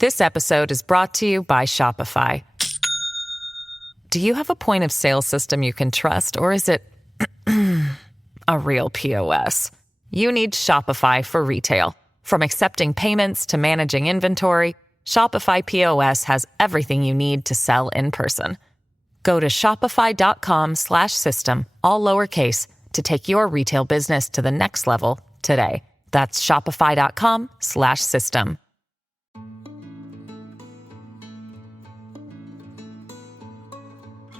This episode is brought to you by Shopify. Do you have a point of sale system you can trust, or is it a real POS? You need Shopify for retail. From accepting payments to managing inventory, Shopify POS has everything you need to sell in person. Go to shopify.com/system, all lowercase, to take your retail business to the next level today. That's shopify.com/system.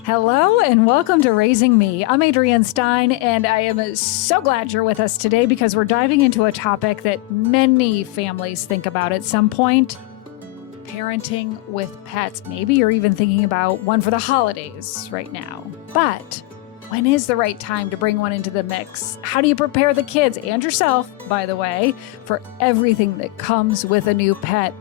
Hello and welcome to Raising Me. I'm Adrienne Stein, and I am so glad you're with us today because we're diving into a topic that many families think about at some point: parenting with pets. Maybe you're even thinking about one for the holidays right now. But when is the right time to bring one into the mix? How do you prepare the kids and yourself, by the way, for everything that comes with a new pet?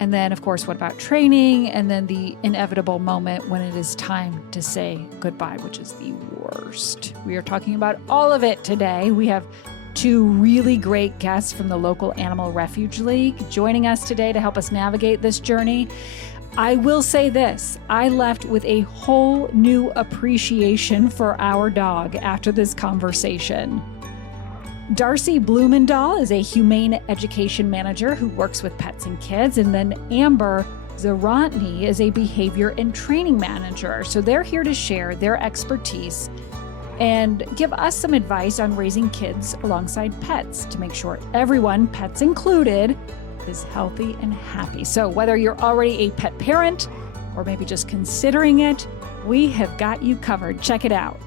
And then, of course, what about training? And then the inevitable moment when it is time to say goodbye, which is the worst. We are talking about all of it today. We have two really great guests from the local Animal Refuge League joining us today to help us navigate this journey. I will say this: I left with a whole new appreciation for our dog after this conversation. Darci Bloemendaal is a humane education manager who works with pets and kids. And then Amber Zawrotny is a behavior and training manager. So they're here to share their expertise and give us some advice on raising kids alongside pets to make sure everyone, pets included, is healthy and happy. So whether you're already a pet parent or maybe just considering it, we have got you covered. Check it out.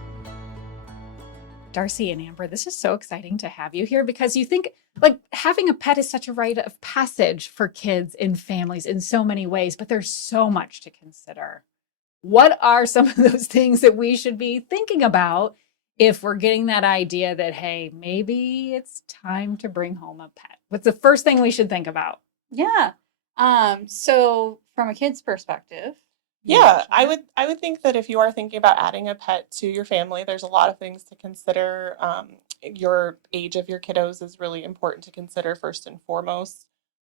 Darci and Amber, this is so exciting to have you here because you think like having a pet is such a rite of passage for kids and families in so many ways, but there's so much to consider. What are some of those things that we should be thinking about if we're getting that idea that, hey, maybe it's time to bring home a pet? What's the first thing we should think about? Yeah. So from a kid's perspective. Yeah, I would think that if you are thinking about adding a pet to your family, there's a lot of things to consider. Your age of your kiddos is really important to consider first and foremost.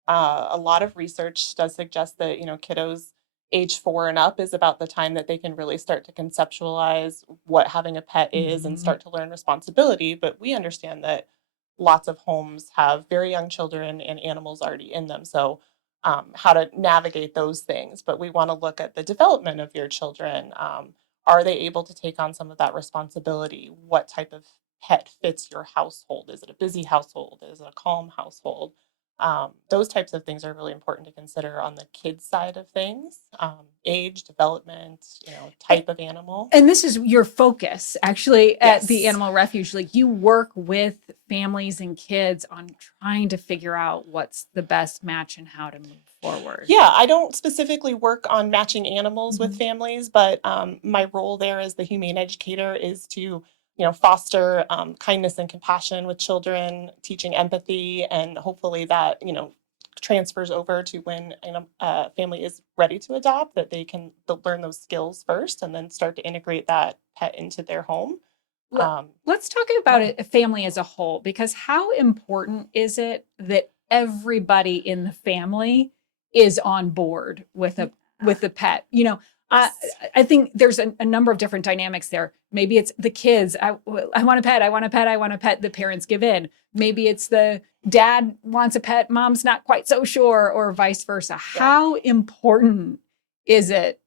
A lot of research does suggest that, kiddos age 4 and up is about the time that they can really start to conceptualize what having a pet is and start to learn responsibility. But we understand that lots of homes have very young children and animals already in them. So how to navigate those things. But we want to look at the development of your children. Are they able to take on some of that responsibility? What type of pet fits your household? Is it a busy household? Is it a calm household? Those types of things are really important to consider on the kids side of things. Age, development, type of animal. And this is your focus, actually, at Yes. the Animal Refuge. Like, you work with families and kids on trying to figure out what's the best match and how to move forward. Yeah, I don't specifically work on matching animals with families, but my role there as the humane educator is to foster kindness and compassion with children, teaching empathy, and hopefully that, transfers over to when a family is ready to adopt, that they can learn those skills first and then start to integrate that pet into their home. Let's talk about a family as a whole, because how important is it that everybody in the family is on board with the pet? I think there's a number of different dynamics there. Maybe it's the kids. I want a pet. I want a pet. I want a pet. The parents give in. Maybe it's the dad wants a pet. Mom's not quite so sure, or vice versa. Yeah. How important is it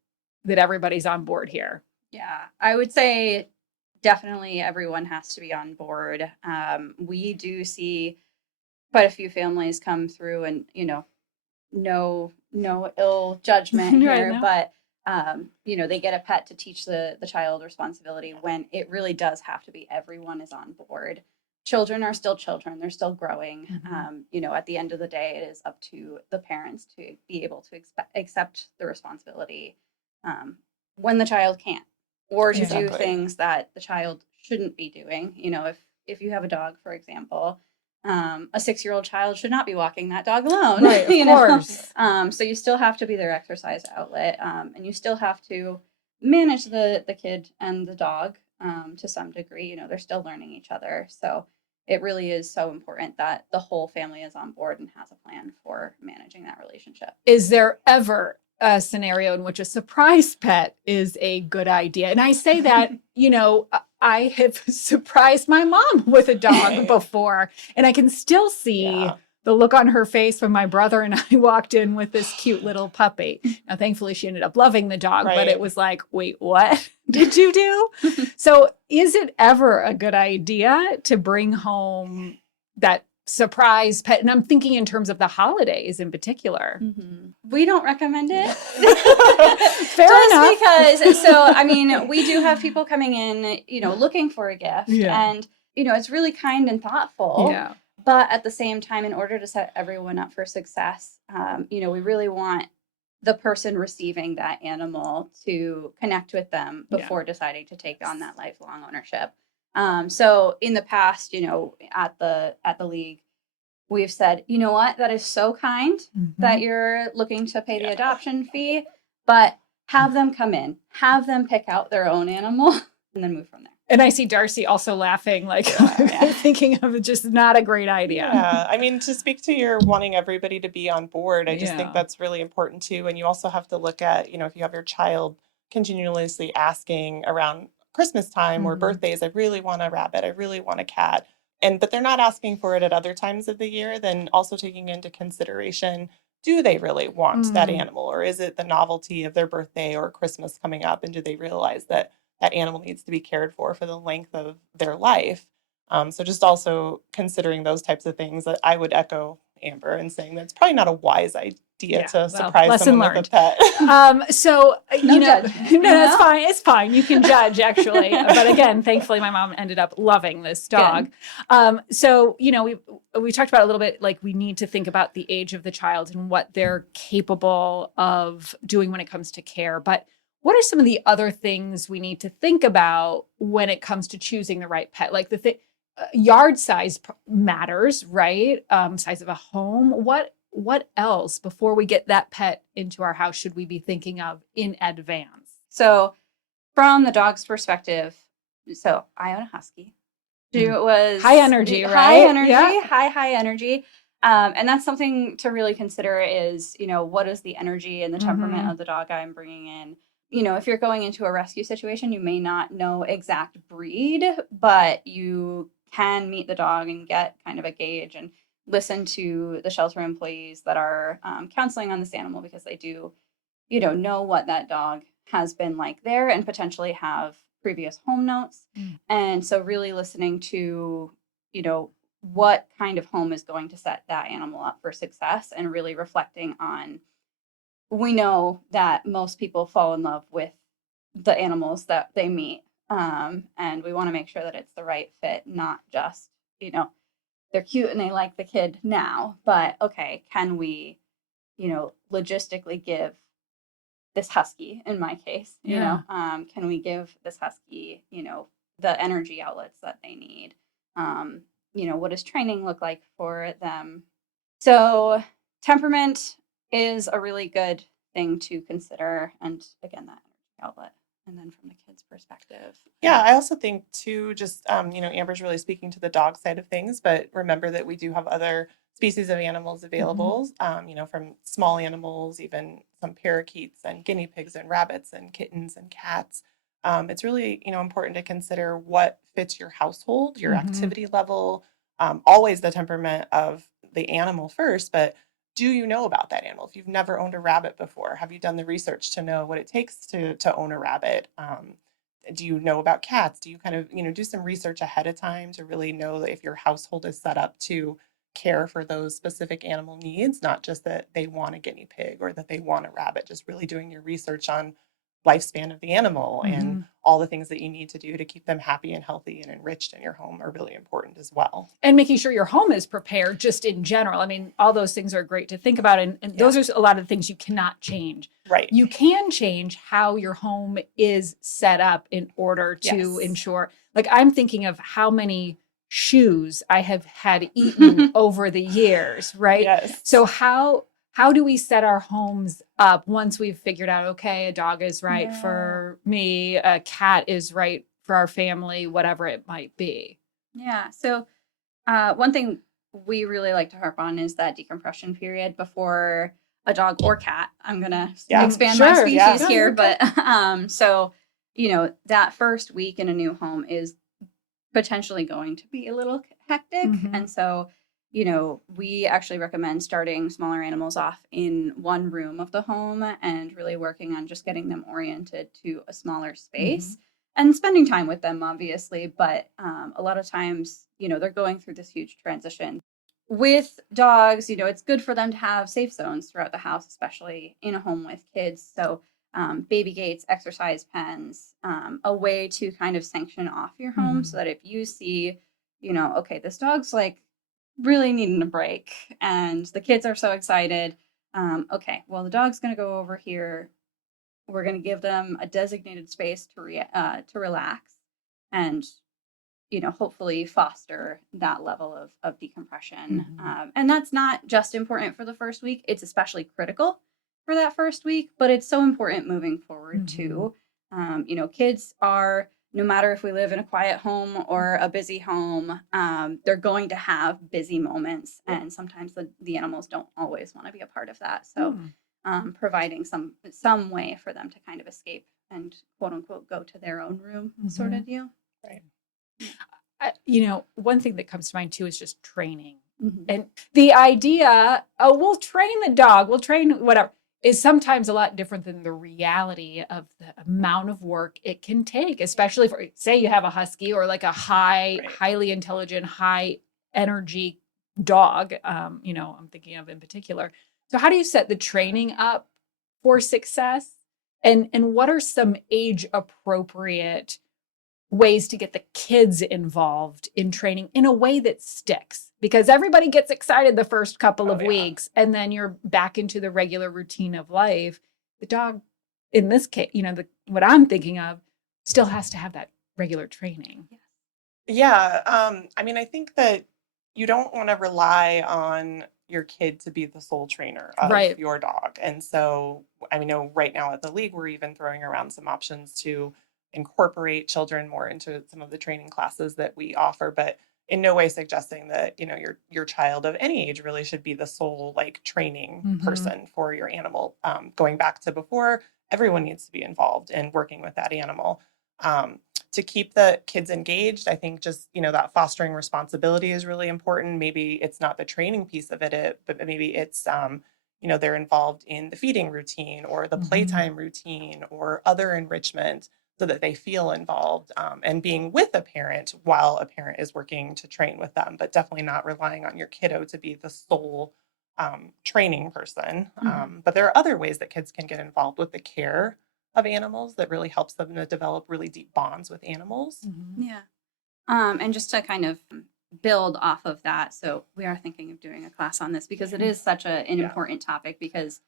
that everybody's on board here? Yeah, I would say definitely everyone has to be on board. We do see quite a few families come through, and no ill judgment here, but they get a pet to teach the child responsibility, when it really does have to be everyone is on board. Children are still children. They're still growing. At the end of the day, it is up to the parents to be able to accept the responsibility when the child can't, or to do things that the child shouldn't be doing. If you have a dog, for example, a 6-year-old child should not be walking that dog alone. Right, of course. So you still have to be their exercise outlet, and you still have to manage the kid and the dog to some degree. They're still learning each other. So it really is so important that the whole family is on board and has a plan for managing that relationship. Is there ever a scenario in which a surprise pet is a good idea? And I say that, I have surprised my mom with a dog before, and I can still see the look on her face when my brother and I walked in with this cute little puppy. Now, thankfully, she ended up loving the dog, but it was like, wait, what did you do? So is it ever a good idea to bring home that surprise pet? And I'm thinking in terms of the holidays in particular. We don't recommend it. Fair enough. Because, we do have people coming in, looking for a gift. Yeah. And, it's really kind and thoughtful. Yeah. But at the same time, in order to set everyone up for success, we really want the person receiving that animal to connect with them before deciding to take on that lifelong ownership. So in the past, at the league, we've said, you know what, that is so kind that you're looking to pay the adoption fee, but have them come in, have them pick out their own animal, and then move from there. And I see Darci also laughing, like thinking of just not a great idea. Yeah. To speak to your wanting everybody to be on board, I just think that's really important too. And you also have to look at, if you have your child continuously asking around Christmas time or birthdays, I really want a rabbit, I really want a cat. But they're not asking for it at other times of the year, then also taking into consideration, do they really want that animal? Or is it the novelty of their birthday or Christmas coming up? And do they realize that that animal needs to be cared for the length of their life? So just also considering those types of things, that I would echo Amber in saying that's probably not a wise idea to surprise someone with a pet. No, judgment. That's fine. It's fine. You can judge, actually. But again, thankfully, my mom ended up loving this dog. We talked about a little bit, like we need to think about the age of the child and what they're capable of doing when it comes to care. But what are some of the other things we need to think about when it comes to choosing the right pet? Like yard size matters, right? Size of a home. What else before we get that pet into our house should we be thinking of in advance? So from the dog's perspective, I own a husky. She was high energy, right? High energy, high energy. And that's something to really consider is, what is the energy and the temperament of the dog I'm bringing in? If you're going into a rescue situation, you may not know exact breed, but you can meet the dog and get kind of a gauge and listen to the shelter employees that are counseling on this animal, because they do, know what that dog has been like there and potentially have previous home notes. And so really listening to, what kind of home is going to set that animal up for success, and really reflecting on, we know that most people fall in love with the animals that they meet. And we want to make sure that it's the right fit, not just, they're cute and they like the kid now, but okay, can we, logistically give this husky, in my case, can we give this husky, the energy outlets that they need? What does training look like for them? So temperament is a really good thing to consider. And again, that energy outlet. And then from the kid's perspective. Yeah, I also think too, just, Amber's really speaking to the dog side of things, but remember that we do have other species of animals available, from small animals, even some parakeets and guinea pigs and rabbits and kittens and cats. It's really, important to consider what fits your household, your activity level, always the temperament of the animal first, but do you know about that animal? If you've never owned a rabbit before, have you done the research to know what it takes to own a rabbit? Do you know about cats? Do you kind of, do some research ahead of time to really know if your household is set up to care for those specific animal needs, not just that they want a guinea pig or that they want a rabbit, just really doing your research on lifespan of the animal and all the things that you need to do to keep them happy and healthy and enriched in your home are really important as well. And making sure your home is prepared just in general. I mean, all those things are great to think about. And those are a lot of the things you cannot change. Right. You can change how your home is set up in order to ensure, like I'm thinking of how many shoes I have had eaten over the years, right? Yes. So how do we set our homes up once we've figured out, okay, a dog is right for me, a cat is right for our family, whatever it might be? Yeah. So One thing we really like to harp on is that decompression period before a dog or cat. I'm gonna expand my Sure. species No, here, you're but so that first week in a new home is potentially going to be a little hectic, and so we actually recommend starting smaller animals off in one room of the home and really working on just getting them oriented to a smaller space and spending time with them, obviously. But a lot of times, they're going through this huge transition. With dogs, it's good for them to have safe zones throughout the house, especially in a home with kids. So baby gates, exercise pens, a way to kind of sanction off your home so that if you see, okay, this dog's like really needing a break and the kids are so excited. Okay, well, the dog's going to go over here. We're going to give them a designated space to relax and hopefully foster that level of decompression. And that's not just important for the first week. It's especially critical for that first week, but it's so important moving forward too. Kids are, no matter if we live in a quiet home or a busy home, they're going to have busy moments. And sometimes the animals don't always want to be a part of that. So providing some way for them to kind of escape and quote unquote go to their own room sort of deal. Right. One thing that comes to mind too is just training. And the idea, we'll train the dog, we'll train whatever, is sometimes a lot different than the reality of the amount of work it can take, especially for, say you have a husky or like a highly intelligent, high energy dog, I'm thinking of in particular. So how do you set the training up for success? And what are some age appropriate ways to get the kids involved in training in a way that sticks? Because everybody gets excited the first couple of weeks and then you're back into the regular routine of life. The dog, in this case, what I'm thinking of, still has to have that regular training. Yeah. I think that you don't want to rely on your kid to be the sole trainer of your dog. And so I know right now at the league, we're even throwing around some options to incorporate children more into some of the training classes that we offer, but in no way suggesting that, your child of any age really should be the sole training person for your animal. Going back to before, everyone needs to be involved in working with that animal. To keep the kids engaged, I think just, that fostering responsibility is really important. Maybe it's not the training piece of it, but maybe it's, they're involved in the feeding routine or the playtime routine or other enrichment so that they feel involved and being with a parent while a parent is working to train with them, but definitely not relying on your kiddo to be the sole training person. But there are other ways that kids can get involved with the care of animals that really helps them to develop really deep bonds with animals. Yeah. And just to kind of build off of that, so we are thinking of doing a class on this because it is such an important topic because,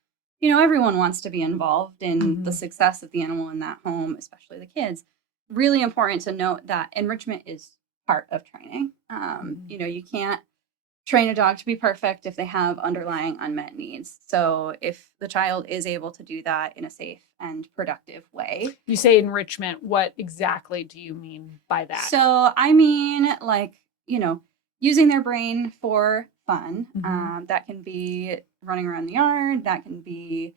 everyone wants to be involved in the success of the animal in that home, especially the kids. Really important to note that enrichment is part of training. You can't train a dog to be perfect if they have underlying unmet needs. So if the child is able to do that in a safe and productive way. You say enrichment, what exactly do you mean by that? So I mean, using their brain for fun. That can be running around the yard. That can be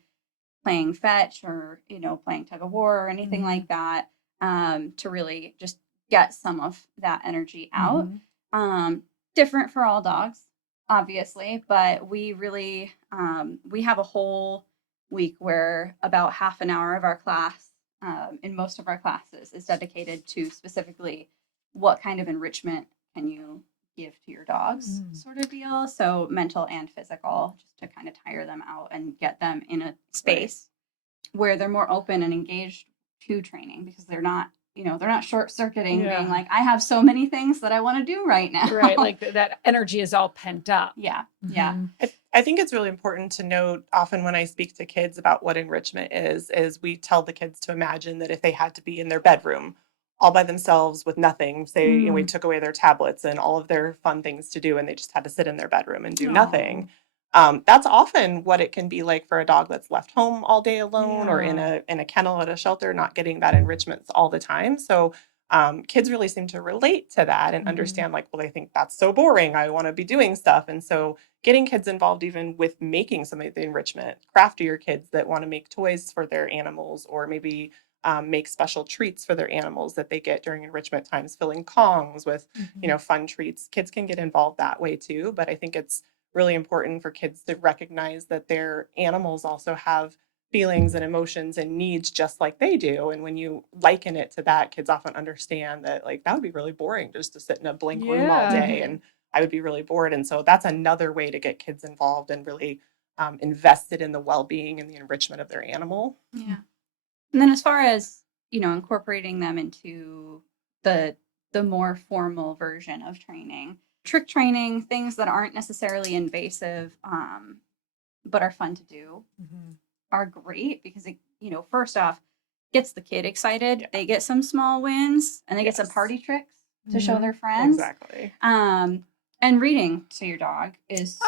playing fetch or, playing tug of war or anything like that, to really just get some of that energy out. Different for all dogs, obviously, but we really, we have a whole week where about half an hour of our class, in most of our classes, is dedicated to specifically what kind of enrichment can you give to your dogs sort of deal. So mental and physical, just to kind of tire them out and get them in a space where they're more open and engaged to training because they're not short circuiting being like, I have so many things that I want to do right now. Right. Like that energy is all pent up. Yeah. Yeah. I think it's really important to note often when I speak to kids about what enrichment is we tell the kids to imagine that if they had to be in their bedroom all by themselves with nothing, say we took away their tablets and all of their fun things to do and they just had to sit in their bedroom and do nothing. That's often what it can be like for a dog that's left home all day alone or in a kennel at a shelter, not getting that enrichment all the time. So kids really seem to relate to that and understand, like, well, they think that's so boring. I want to be doing stuff. And so getting kids involved even with making some of the enrichment, craftier kids that want to make toys for their animals, or maybe make special treats for their animals that they get during enrichment times, filling Kongs with, fun treats. Kids can get involved that way too. But I think it's really important for kids to recognize that their animals also have feelings and emotions and needs just like they do. And when you liken it to that, kids often understand that, like, that would be really boring just to sit in a blank room all day, and I would be really bored. And so that's another way to get kids involved and really invested in the well-being and the enrichment of their animal. Yeah. And then as far as, incorporating them into the more formal version of training, trick training, things that aren't necessarily invasive, but are fun to do, are great because it, first off, gets the kid excited. Yeah. They get some small wins and they get some party tricks to show their friends. Exactly. And reading to your dog is,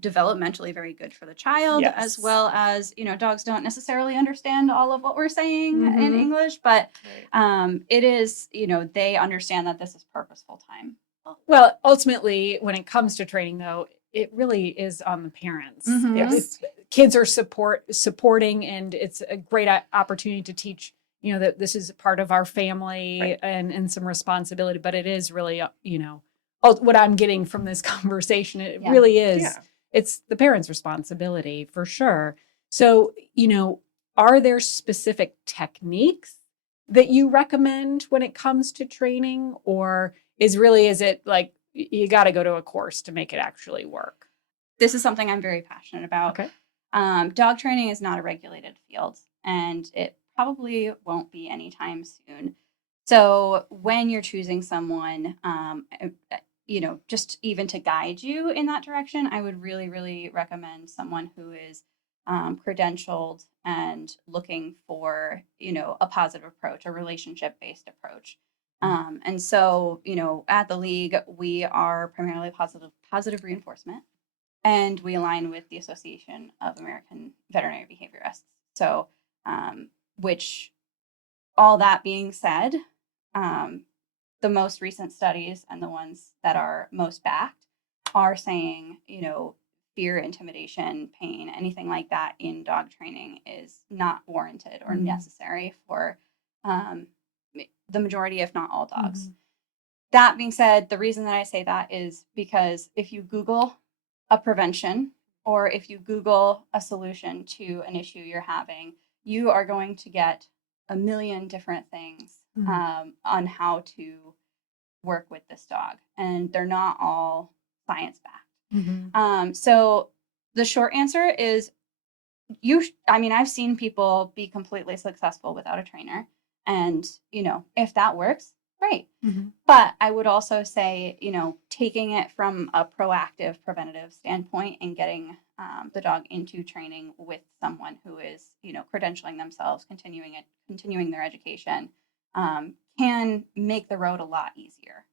developmentally very good for the child, as well as, dogs don't necessarily understand all of what we're saying in English, but it is, they understand that this is purposeful time. Well, ultimately, when it comes to training, though, it really is on the parents. Yes. Kids are supporting, and it's a great opportunity to teach, that this is part of our family and some responsibility. But it is really, what I'm getting from this conversation. It really is. Yeah. It's the parents' responsibility for sure. So, are there specific techniques that you recommend when it comes to training, or is it like you got to go to a course to make it actually work? This is something I'm very passionate about. Okay. Dog training is not a regulated field, and it probably won't be anytime soon. So when you're choosing someone, just even to guide you in that direction, I would really, really recommend someone who is credentialed and looking for, a positive approach, a relationship-based approach. And so, at the league, we are primarily positive reinforcement, and we align with the Association of American Veterinary Behaviorists. So, which, all that being said, the most recent studies and the ones that are most backed are saying, fear, intimidation, pain, anything like that in dog training is not warranted or necessary for the majority, if not all dogs. That being said, the reason that I say that is because if you Google a prevention, or if you Google a solution to an issue you're having, you are going to get a million different things on how to work with this dog. And they're not all science-backed. So the short answer is I've seen people be completely successful without a trainer. And, if that works, great. But I would also say, taking it from a proactive, preventative standpoint and getting the dog into training with someone who is, credentialing themselves, continuing their education, can make the road a lot easier.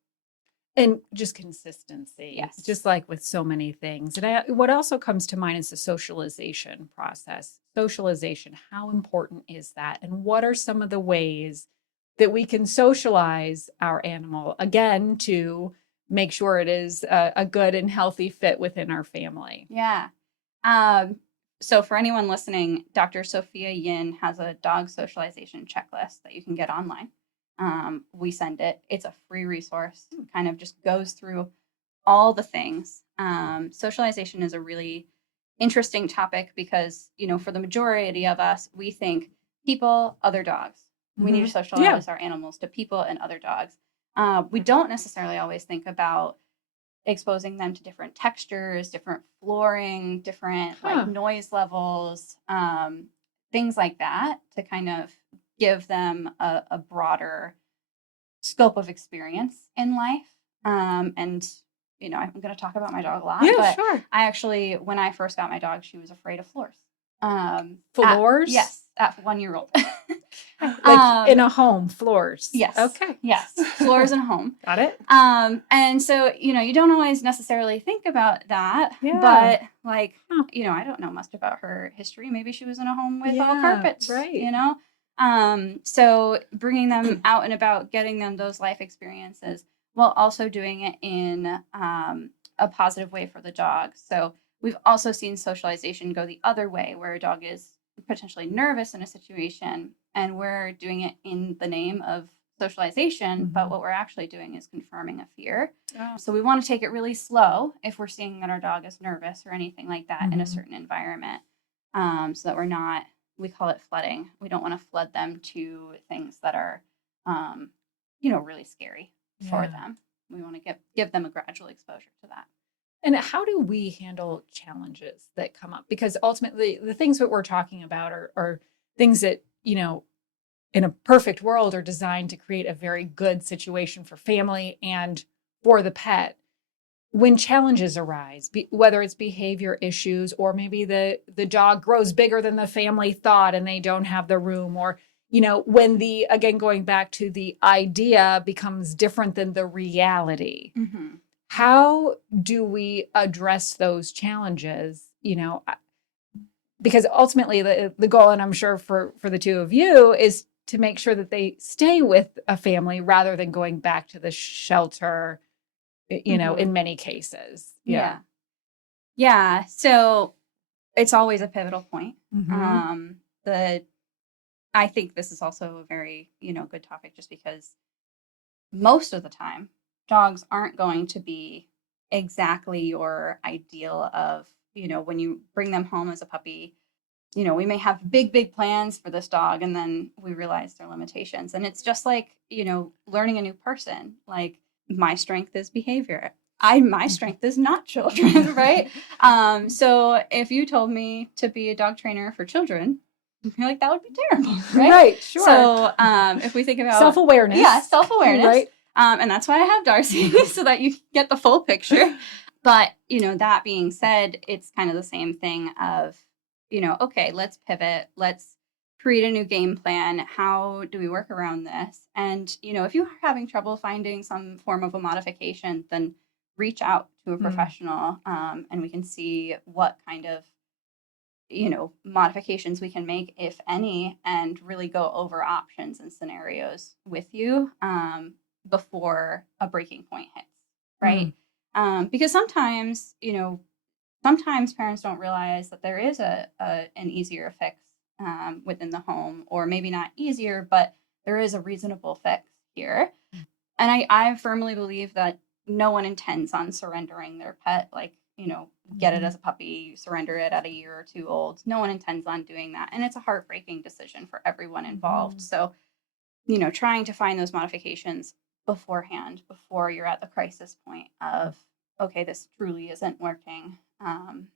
And just consistency. Yes. Just like with so many things. And what also comes to mind is the socialization process. Socialization, how important is that? And what are some of the ways that we can socialize our animal, again, to make sure it is a good and healthy fit within our family? Yeah. So for anyone listening, Dr. Sophia Yin has a dog socialization checklist that you can get online. We send it. It's a free resource. Kind of just goes through all the things. Socialization is a really interesting topic because, for the majority of us, we think people, other dogs. We need to socialize our animals to people and other dogs. We don't necessarily always think about exposing them to different textures, different flooring, different noise levels, things like that, to kind of give them a broader scope of experience in life. And, I'm going to talk about my dog a lot. Yeah, but sure. I actually, when I first got my dog, she was afraid of floors. Floors? Yes, at 1 year old. Like in a home, floors. Yes. Okay. Yes. Floors in a home. Got it. And so, you don't always necessarily think about that, but I don't know much about her history. Maybe she was in a home with all carpets, right. So bringing them out and about, getting them those life experiences, while also doing it in a positive way for the dog. So we've also seen socialization go the other way, where a dog is potentially nervous in a situation, and we're doing it in the name of socialization, but what we're actually doing is confirming a fear. So we want to take it really slow if we're seeing that our dog is nervous or anything like that in a certain environment, so that we're not, we call it flooding. We don't want to flood them to things that are, really scary for them. We want to give them a gradual exposure to that. And how do we handle challenges that come up? Because ultimately, the things that we're talking about are things that, in a perfect world are designed to create a very good situation for family and for the pet. When challenges arise, whether it's behavior issues or maybe the dog grows bigger than the family thought and they don't have the room, or, when again, going back to the idea becomes different than the reality. How do we address those challenges? Because ultimately the goal, and I'm sure for the two of you, is to make sure that they stay with a family rather than going back to the shelter, in many cases. Yeah. So it's always a pivotal point. I think this is also a very, good topic, just because most of the time dogs aren't going to be exactly your ideal of, when you bring them home as a puppy, we may have big plans for this dog, and then we realize their limitations. And it's just like, learning a new person. Like, my strength is behavior. My strength is not children, right? So if you told me to be a dog trainer for children, you're like, that would be terrible, right? Right, sure. So if we think about self-awareness. Yeah, self-awareness. Right. And that's why I have Darcy, so that you get the full picture. But, that being said, it's kind of the same thing of, okay, let's pivot. Let's create a new game plan. How do we work around this? And, if you're having trouble finding some form of a modification, then reach out to a professional, and we can see what kind of, modifications we can make, if any, and really go over options and scenarios with you before a breaking point hits, right? Because sometimes, sometimes parents don't realize that there is an easier fix within the home, or maybe not easier, but there is a reasonable fix here. And I firmly believe that no one intends on surrendering their pet, like, get it as a puppy, surrender it at a year or two old. No one intends on doing that. And it's a heartbreaking decision for everyone involved. So, trying to find those modifications beforehand, before you're at the crisis point of, okay, this truly isn't working. And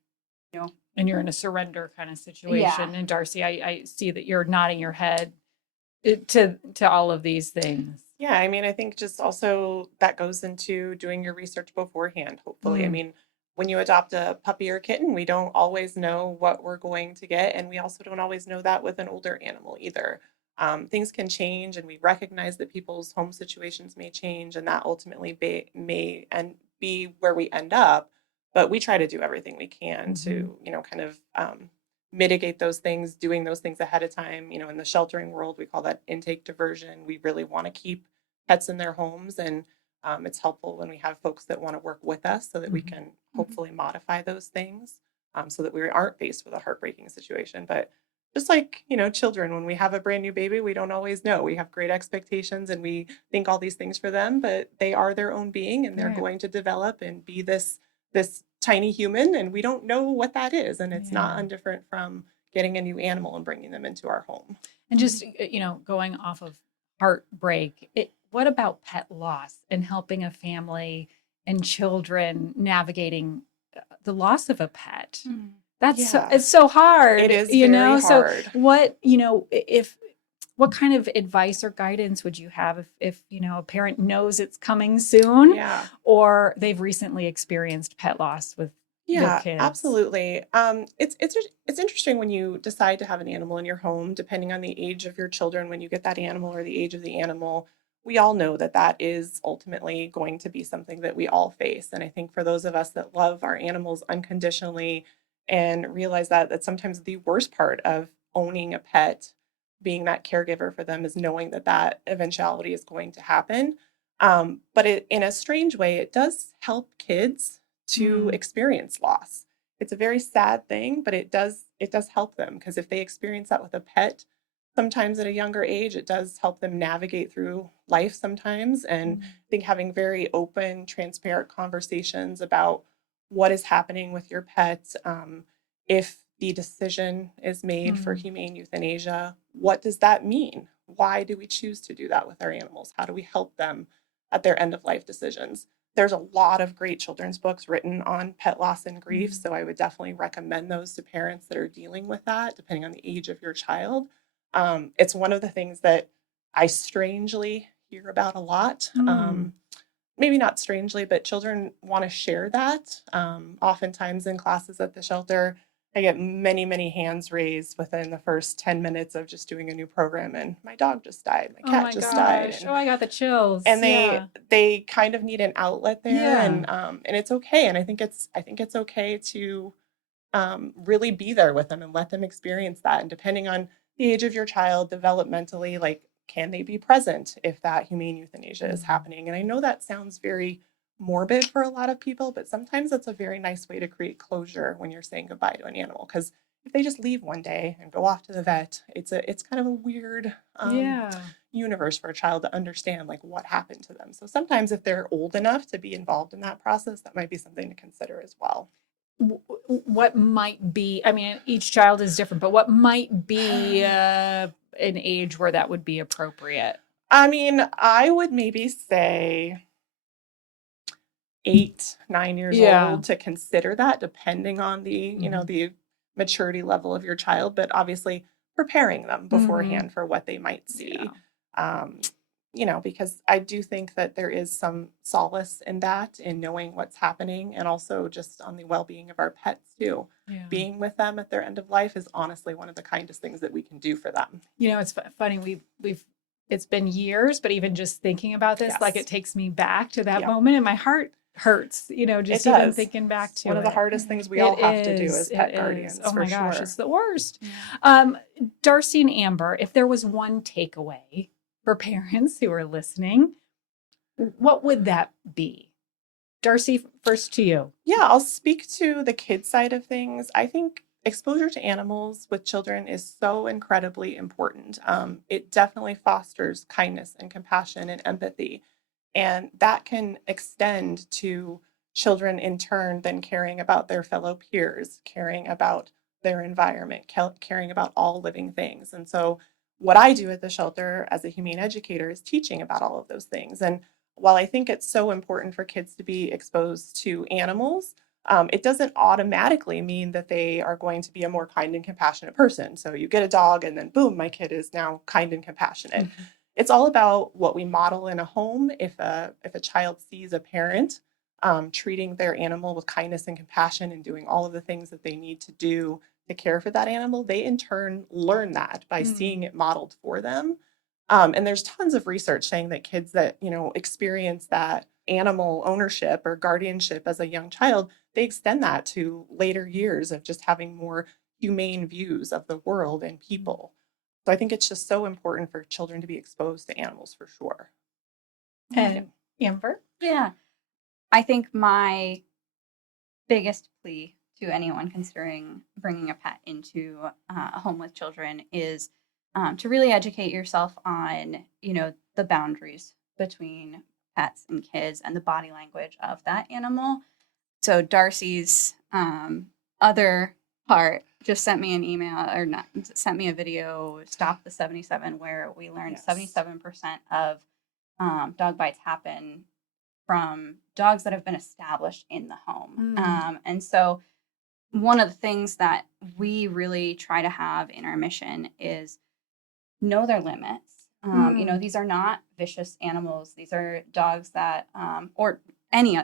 you're in a surrender kind of situation. Yeah. And Darcy, I see that you're nodding your head to all of these things. Yeah, I mean, I think just also that goes into doing your research beforehand, hopefully. I mean, when you adopt a puppy or kitten, we don't always know what we're going to get. And we also don't always know that with an older animal either. Things can change, and we recognize that people's home situations may change, and that ultimately may be where we end up. But we try to do everything we can to, kind of mitigate those things, doing those things ahead of time. In the sheltering world, we call that intake diversion. We really want to keep pets in their homes, and it's helpful when we have folks that want to work with us so that we can hopefully modify those things, so that we aren't faced with a heartbreaking situation. But just like, children, when we have a brand new baby, we don't always know. We have great expectations and we think all these things for them, but they are their own being, and they're going to develop and be this tiny human, and we don't know what that is. And it's not undifferent from getting a new animal and bringing them into our home. And just, going off of heartbreak, what about pet loss and helping a family and children navigating the loss of a pet? That's it's so hard. It is very hard. So what kind of advice or guidance would you have if a parent knows it's coming soon, or they've recently experienced pet loss with their kids? Absolutely. It's interesting when you decide to have an animal in your home, depending on the age of your children, when you get that animal or the age of the animal. We all know that is ultimately going to be something that we all face. And I think for those of us that love our animals unconditionally and realize that sometimes the worst part of owning a pet being that caregiver for them is knowing that that eventuality is going to happen. But in a strange way, it does help kids to experience loss. It's a very sad thing, but it does help them, because if they experience that with a pet, sometimes at a younger age, it does help them navigate through life sometimes. And I think having very open, transparent conversations about what is happening with your pet, if the decision is made for humane euthanasia, what does that mean? Why do we choose to do that with our animals? How do we help them at their end of life decisions? There's a lot of great children's books written on pet loss and grief, so I would definitely recommend those to parents that are dealing with that, depending on the age of your child. It's one of the things that I strangely hear about a lot. Maybe not strangely, but children want to share that. Oftentimes in classes at the shelter, I get many, many hands raised within the first 10 minutes of just doing a new program. And my dog just died. My cat just died. Oh, I got the chills. And they kind of need an outlet there, and it's okay. And I think it's okay to really be there with them and let them experience that. And depending on the age of your child, developmentally, like, can they be present if that humane euthanasia is happening? And I know that sounds very morbid for a lot of people, but sometimes that's a very nice way to create closure when you're saying goodbye to an animal. Because if they just leave one day and go off to the vet, it's kind of a weird universe for a child to understand, like, what happened to them. So sometimes if they're old enough to be involved in that process, that might be something to consider as well. What might be, I mean, each child is different, but what might be an age where that would be appropriate? I mean, I would maybe say 8, 9 years old to consider that, depending on the, the maturity level of your child, but obviously preparing them beforehand for what they might see. Because I do think that there is some solace in that, in knowing what's happening, and also just on the well-being of our pets too. Being with them at their end of life is honestly one of the kindest things that we can do for them. It's funny. It's been years, but even just thinking about this, like, it takes me back to that moment, and my heart hurts, just even thinking back to one of the hardest things we all have to do as pet guardians. Oh my gosh, sure. It's the worst. Darci and Amber, if there was one takeaway for parents who are listening, what would that be? Darci, first to you. Yeah, I'll speak to the kid side of things. I think exposure to animals with children is so incredibly important. It definitely fosters kindness and compassion and empathy. And that can extend to children in turn then caring about their fellow peers, caring about their environment, caring about all living things. And so what I do at the shelter as a humane educator is teaching about all of those things. And while I think it's so important for kids to be exposed to animals, it doesn't automatically mean that they are going to be a more kind and compassionate person. So you get a dog and then boom, my kid is now kind and compassionate. It's all about what we model in a home. If a child sees a parent treating their animal with kindness and compassion and doing all of the things that they need to do to care for that animal, they in turn learn that by seeing it modeled for them. And there's tons of research saying that kids that, experience that animal ownership or guardianship as a young child, they extend that to later years of just having more humane views of the world and people. So I think it's just so important for children to be exposed to animals for sure. And Amber? Yeah. I think my biggest plea to anyone considering bringing a pet into a home with children is to really educate yourself on, the boundaries between pets and kids and the body language of that animal. So Darci's other part just sent me an email, or not, sent me a video, Stop the 77, where we learned 77% of dog bites happen from dogs that have been established in the home. And so one of the things that we really try to have in our mission is know their limits. These are not vicious animals. These are dogs that, or any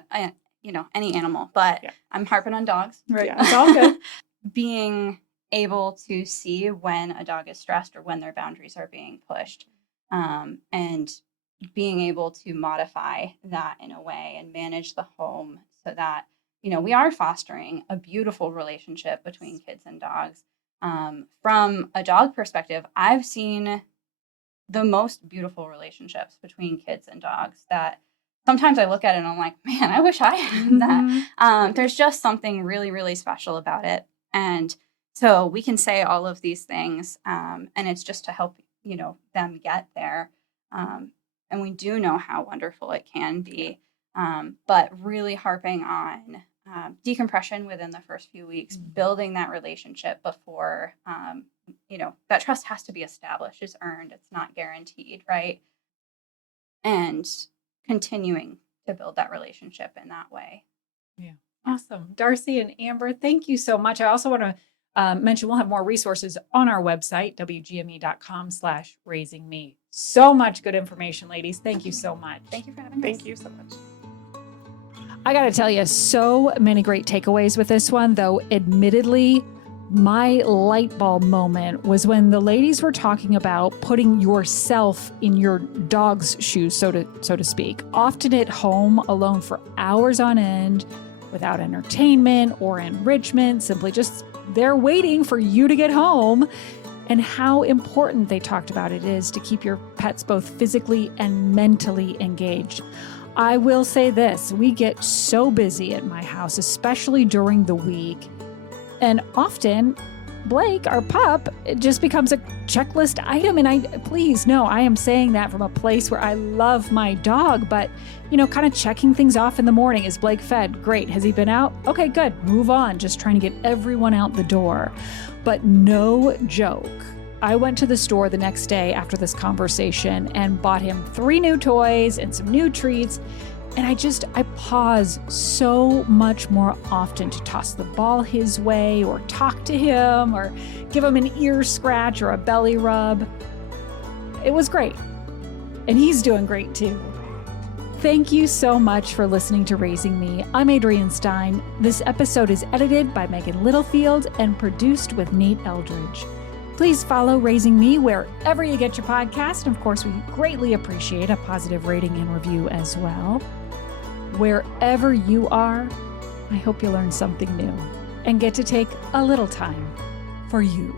animal, but I'm harping on dogs. Right. Yeah. It's all good. Being able to see when a dog is stressed or when their boundaries are being pushed, and being able to modify that in a way and manage the home so that, we are fostering a beautiful relationship between kids and dogs, From a dog perspective, I've seen the most beautiful relationships between kids and dogs that sometimes I look at it and I'm like, man, I wish I had that. There's just something really, really special about it. And so we can say all of these things, and it's just to help, them get there. And we do know how wonderful it can be, but really harping on decompression within the first few weeks, building that relationship before, that trust has to be established. It's earned. It's not guaranteed, right? And continuing to build that relationship in that way. Yeah. Awesome. Darci and Amber, thank you so much. I also want to mention we'll have more resources on our website, wgme.com/raisingme. So much good information, ladies. Thank you so much. Thank you for having us. Thank you so much. I got to tell you, so many great takeaways with this one, though admittedly, my light bulb moment was when the ladies were talking about putting yourself in your dog's shoes, so to speak, often at home alone for hours on end, without entertainment or enrichment, simply just there waiting for you to get home, and how important they talked about it is to keep your pets both physically and mentally engaged. I will say this, we get so busy at my house, especially during the week. And often, Blake, our pup, it just becomes a checklist item. And I am saying that from a place where I love my dog, but, kind of checking things off in the morning. Is Blake fed? Great. Has he been out? Okay, good. Move on. Just trying to get everyone out the door. But no joke. I went to the store the next day after this conversation and bought him 3 new toys and some new treats. And I pause so much more often to toss the ball his way or talk to him or give him an ear scratch or a belly rub. It was great. And he's doing great too. Thank you so much for listening to Raising Me. I'm Adrienne Stein. This episode is edited by Megan Littlefield and produced with Nate Eldridge. Please follow Raising Me wherever you get your podcast. And of course, we greatly appreciate a positive rating and review as well. Wherever you are, I hope you learn something new and get to take a little time for you.